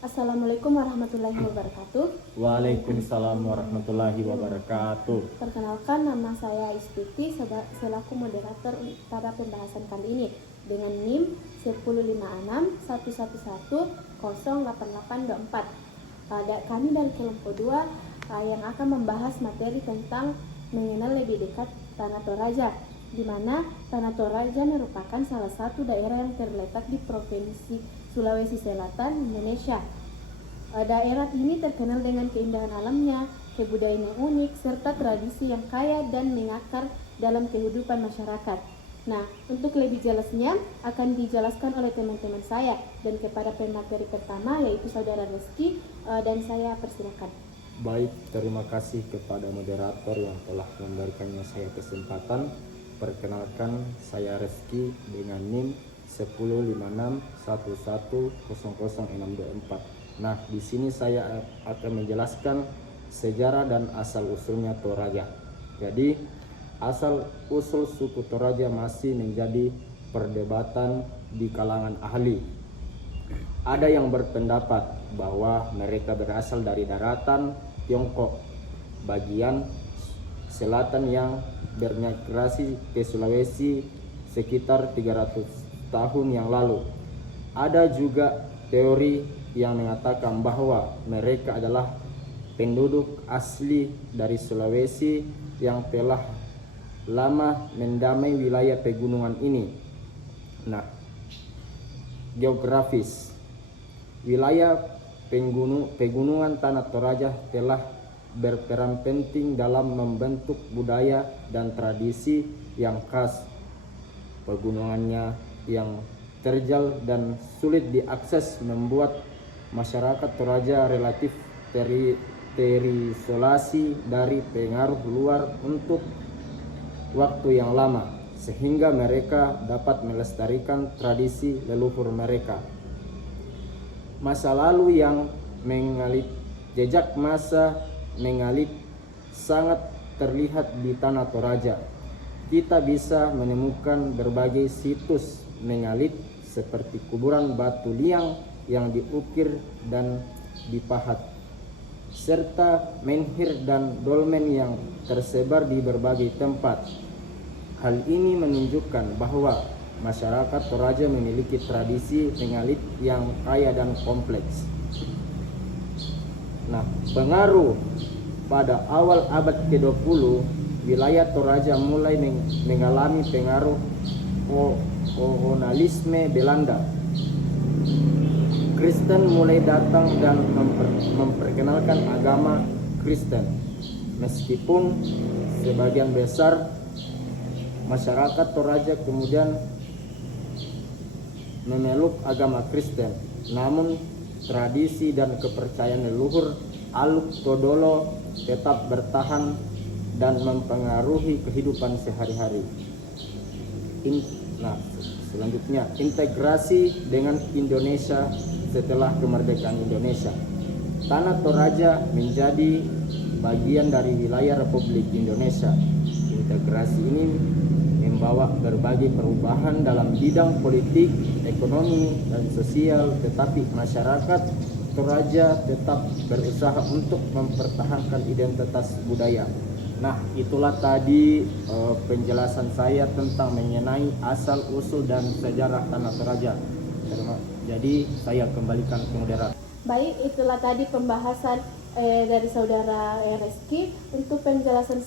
Assalamualaikum warahmatullahi wabarakatuh. Waalaikumsalam warahmatullahi wabarakatuh. Perkenalkan, nama saya Istuti selaku moderator pada pembahasan kali ini dengan NIM 15611108824. Kami dari kelompok 2 yang akan membahas materi tentang mengenal lebih dekat Tanah Toraja, di mana Tanah Toraja merupakan salah satu daerah yang terletak di Provinsi Sulawesi Selatan, Indonesia. Daerah ini terkenal dengan keindahan alamnya, kebudayaan yang unik, serta tradisi yang kaya dan mengakar dalam kehidupan masyarakat. Nah, untuk lebih jelasnya akan dijelaskan oleh teman-teman saya, dan kepada pemateri pertama yaitu Saudara Reski, dan saya persilakan. Baik, terima kasih kepada moderator yang telah memberikannya saya kesempatan. Perkenalkan, saya Reski dengan NIM 15611000624. Nah, di sini saya akan menjelaskan sejarah dan asal usulnya Toraja. Jadi, asal usul suku Toraja masih menjadi perdebatan di kalangan ahli. Ada yang berpendapat bahwa mereka berasal dari daratan Tiongkok bagian selatan yang bermigrasi ke Sulawesi sekitar 300 tahun yang lalu. Ada juga teori yang mengatakan bahwa mereka adalah penduduk asli dari Sulawesi yang telah lama mendamai wilayah pegunungan ini. Nah, geografis wilayah pegunungan Tanah Toraja telah berperan penting dalam membentuk budaya dan tradisi yang khas. Pegunungannya yang terjal dan sulit diakses membuat masyarakat Toraja relatif terisolasi dari pengaruh luar untuk waktu yang lama, sehingga mereka dapat melestarikan tradisi leluhur mereka. Masa lalu yang mengalir, jejak masa mengalir sangat terlihat di Tanah Toraja. Kita bisa menemukan berbagai situs mengalir seperti kuburan batu liang yang diukir dan dipahat, serta menhir dan dolmen yang tersebar di berbagai tempat. Hal ini menunjukkan bahwa masyarakat Toraja memiliki tradisi mengalir yang kaya dan kompleks. Nah, pengaruh pada awal abad ke-20, wilayah Toraja mulai mengalami pengaruh kolonialisme Belanda. Kristen mulai datang dan memperkenalkan agama Kristen. Meskipun sebagian besar masyarakat Toraja kemudian memeluk agama Kristen, namun tradisi dan kepercayaan leluhur Aluk Todolo tetap bertahan dan mempengaruhi kehidupan sehari-hari. Nah, selanjutnya, integrasi dengan Indonesia. Setelah kemerdekaan Indonesia, Tanah Toraja menjadi bagian dari wilayah Republik Indonesia. Integrasi ini membawa berbagai perubahan dalam bidang politik, ekonomi, dan sosial, tetapi masyarakat Toraja tetap berusaha untuk mempertahankan identitas budaya. Nah, itulah tadi penjelasan saya tentang mengenai asal usul dan sejarah Tanah Toraja. Jadi saya kembalikan ke moderator. Baik, itulah tadi pembahasan dari Saudara Reski. Untuk penjelasan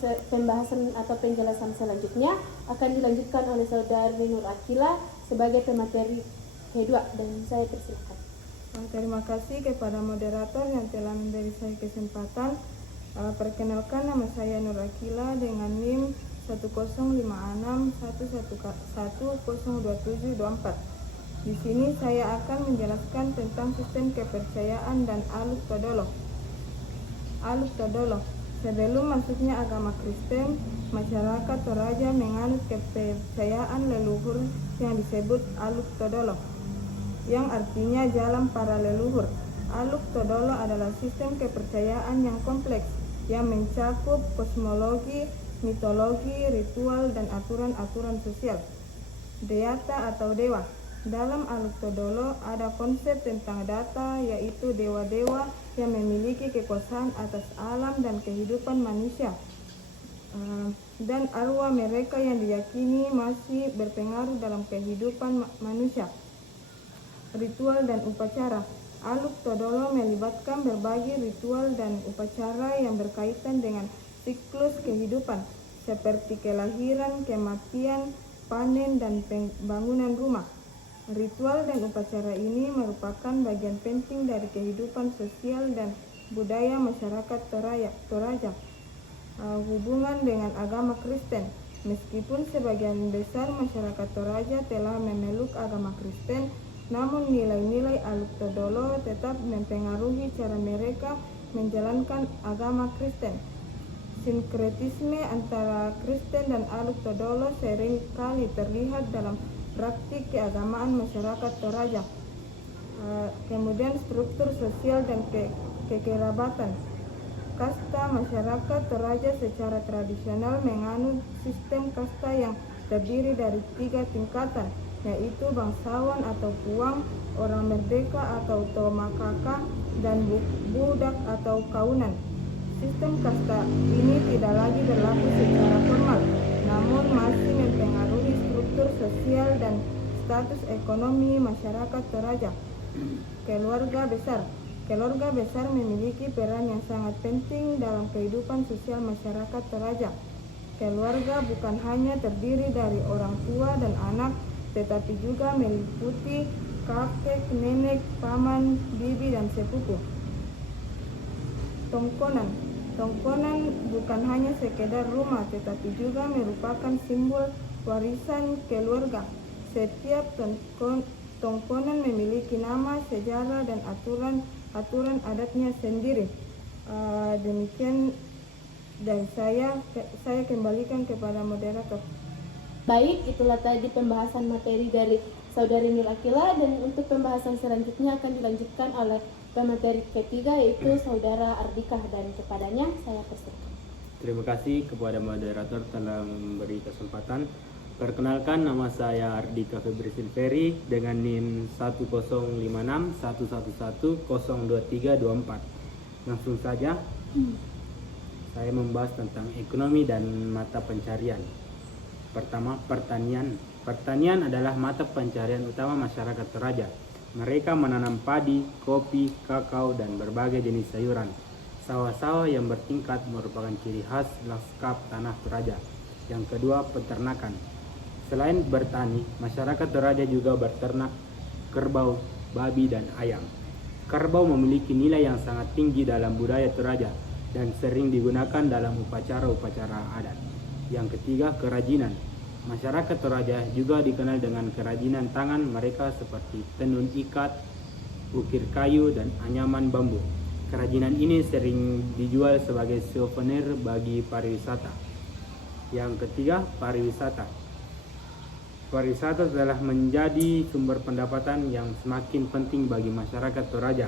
selanjutnya akan dilanjutkan oleh Saudari Nur Akila sebagai pemateri kedua, dan saya persilakan. Terima kasih kepada moderator yang telah memberi saya kesempatan. Perkenalkan, nama saya Nur Akila dengan NIM 1056111102724. Di sini saya akan menjelaskan tentang sistem kepercayaan dan Aluk Todolo. Aluk Todolo. Sebelum masuknya agama Kristen, masyarakat Toraja menganut kepercayaan leluhur yang disebut Aluk Todolo, yang artinya jalan para leluhur. Aluk Todolo adalah sistem kepercayaan yang kompleks yang mencakup kosmologi, mitologi, ritual, dan aturan-aturan sosial. Deata atau dewa. Dalam Aluk Todolo ada konsep tentang data, yaitu dewa-dewa yang memiliki kekuasaan atas alam dan kehidupan manusia, dan arwah mereka yang diyakini masih berpengaruh dalam kehidupan manusia. Ritual dan upacara. Aluk Todolo melibatkan berbagai ritual dan upacara yang berkaitan dengan siklus kehidupan, seperti kelahiran, kematian, panen, dan pembangunan rumah. Ritual dan upacara ini merupakan bagian penting dari kehidupan sosial dan budaya masyarakat Toraja. Hubungan dengan agama Kristen. Meskipun sebagian besar masyarakat Toraja telah memeluk agama Kristen, namun nilai-nilai Aluk Todolo tetap mempengaruhi cara mereka menjalankan agama Kristen. Sinkretisme antara Kristen dan Aluk Todolo sering kali terlihat dalam praktik keagamaan masyarakat Toraja. Kemudian struktur sosial dan kekerabatan. Kasta masyarakat Toraja secara tradisional menganut sistem kasta yang terdiri dari 3 tingkatan, yaitu bangsawan atau puang, orang merdeka atau tomakaka, dan budak atau kaunan. Sistem kasta ini tidak lagi berlaku secara formal, namun masih mempengaruhi struktur sosial dan status ekonomi masyarakat Toraja. Keluarga besar. Keluarga besar memiliki peran yang sangat penting dalam kehidupan sosial masyarakat Toraja. Keluarga bukan hanya terdiri dari orang tua dan anak, tetapi juga meliputi kakek, nenek, paman, bibi, dan sepupu. Tongkonan. Tongkonan bukan hanya sekedar rumah, tetapi juga merupakan simbol warisan keluarga. Setiap tongkonan memiliki nama, sejarah, dan aturan adatnya sendiri. Demikian dari saya kembalikan kepada moderator. Baik, itulah tadi pembahasan materi dari Saudari Nilakila, dan untuk pembahasan selanjutnya akan dilanjutkan oleh pemateri ketiga, yaitu Saudara Ardika, dan kepadanya saya persilakan. Terima kasih kepada moderator telah memberi kesempatan. Perkenalkan, nama saya Ardika Febri Silveri dengan NIM 105611102324. Langsung saja, saya membahas tentang ekonomi dan mata pencarian. Pertama, pertanian. Pertanian adalah mata pencarian utama masyarakat Toraja. Mereka menanam padi, kopi, kakao, dan berbagai jenis sayuran. Sawah-sawah yang bertingkat merupakan ciri khas lanskap tanah Toraja. Yang kedua, peternakan. Selain bertani, masyarakat Toraja juga berternak kerbau, babi, dan ayam. Kerbau memiliki nilai yang sangat tinggi dalam budaya Toraja dan sering digunakan dalam upacara-upacara adat. Yang ketiga, kerajinan. Masyarakat Toraja juga dikenal dengan kerajinan tangan mereka seperti tenun ikat, ukir kayu, dan anyaman bambu. Kerajinan ini sering dijual sebagai souvenir bagi pariwisata. Yang ketiga, pariwisata. Pariwisata telah menjadi sumber pendapatan yang semakin penting bagi masyarakat Toraja.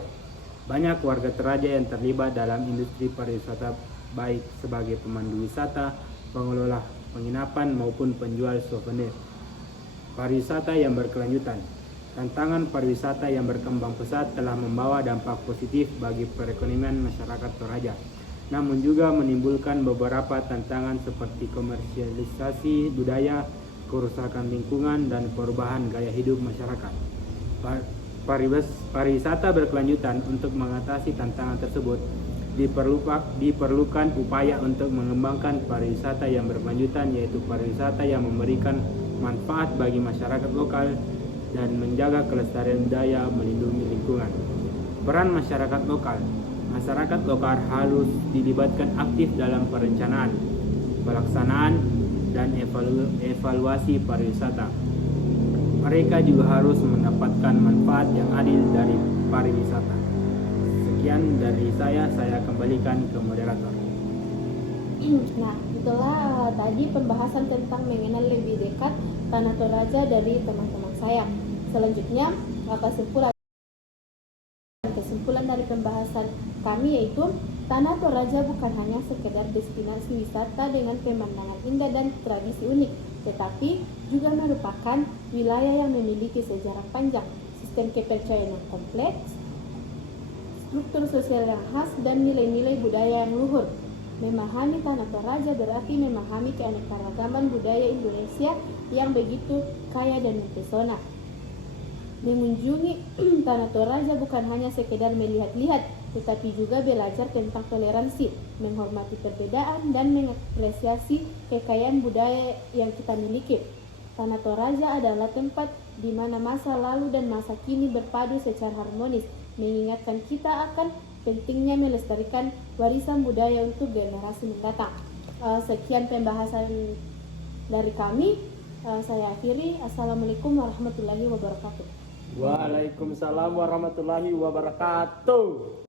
Banyak warga Toraja yang terlibat dalam industri pariwisata, baik sebagai pemandu wisata, pengelola penginapan, maupun penjual souvenir. Pariwisata yang berkelanjutan. Tantangan pariwisata yang berkembang pesat telah membawa dampak positif bagi perekonomian masyarakat Toraja, namun juga menimbulkan beberapa tantangan seperti komersialisasi budaya, kerusakan lingkungan, dan perubahan gaya hidup masyarakat. Pariwisata berkelanjutan. Untuk mengatasi tantangan tersebut, diperlukan upaya untuk mengembangkan pariwisata yang berkelanjutan, yaitu pariwisata yang memberikan manfaat bagi masyarakat lokal dan menjaga kelestarian budaya, melindungi lingkungan. Peran masyarakat lokal. Masyarakat lokal harus dilibatkan aktif dalam perencanaan, pelaksanaan, dan evaluasi pariwisata. Mereka juga harus mendapatkan manfaat yang adil dari pariwisata. Sekian dari saya kembalikan ke moderator. Nah, itulah tadi pembahasan tentang mengenal lebih dekat Tanah Toraja dari teman-teman saya. Selanjutnya, kesimpulan dari pembahasan kami yaitu Tanah Toraja bukan hanya sekedar destinasi wisata dengan pemandangan indah dan tradisi unik, tetapi juga merupakan wilayah yang memiliki sejarah panjang, sistem kepercayaan yang kompleks, struktur sosial yang khas, dan nilai-nilai budaya yang luhur. Memahami Tanah Toraja berarti memahami keanekaragaman budaya Indonesia yang begitu kaya dan mempesona. Mengunjungi Tanah Toraja bukan hanya sekedar melihat-lihat, tetapi juga belajar tentang toleransi, menghormati perbedaan, dan mengapresiasi kekayaan budaya yang kita miliki. Tanah Toraja adalah tempat di mana masa lalu dan masa kini berpadu secara harmonis, mengingatkan kita akan pentingnya melestarikan warisan budaya untuk generasi mendatang. Sekian pembahasan dari kami. Saya akhiri. Assalamualaikum warahmatullahi wabarakatuh. Waalaikumsalam warahmatullahi wabarakatuh.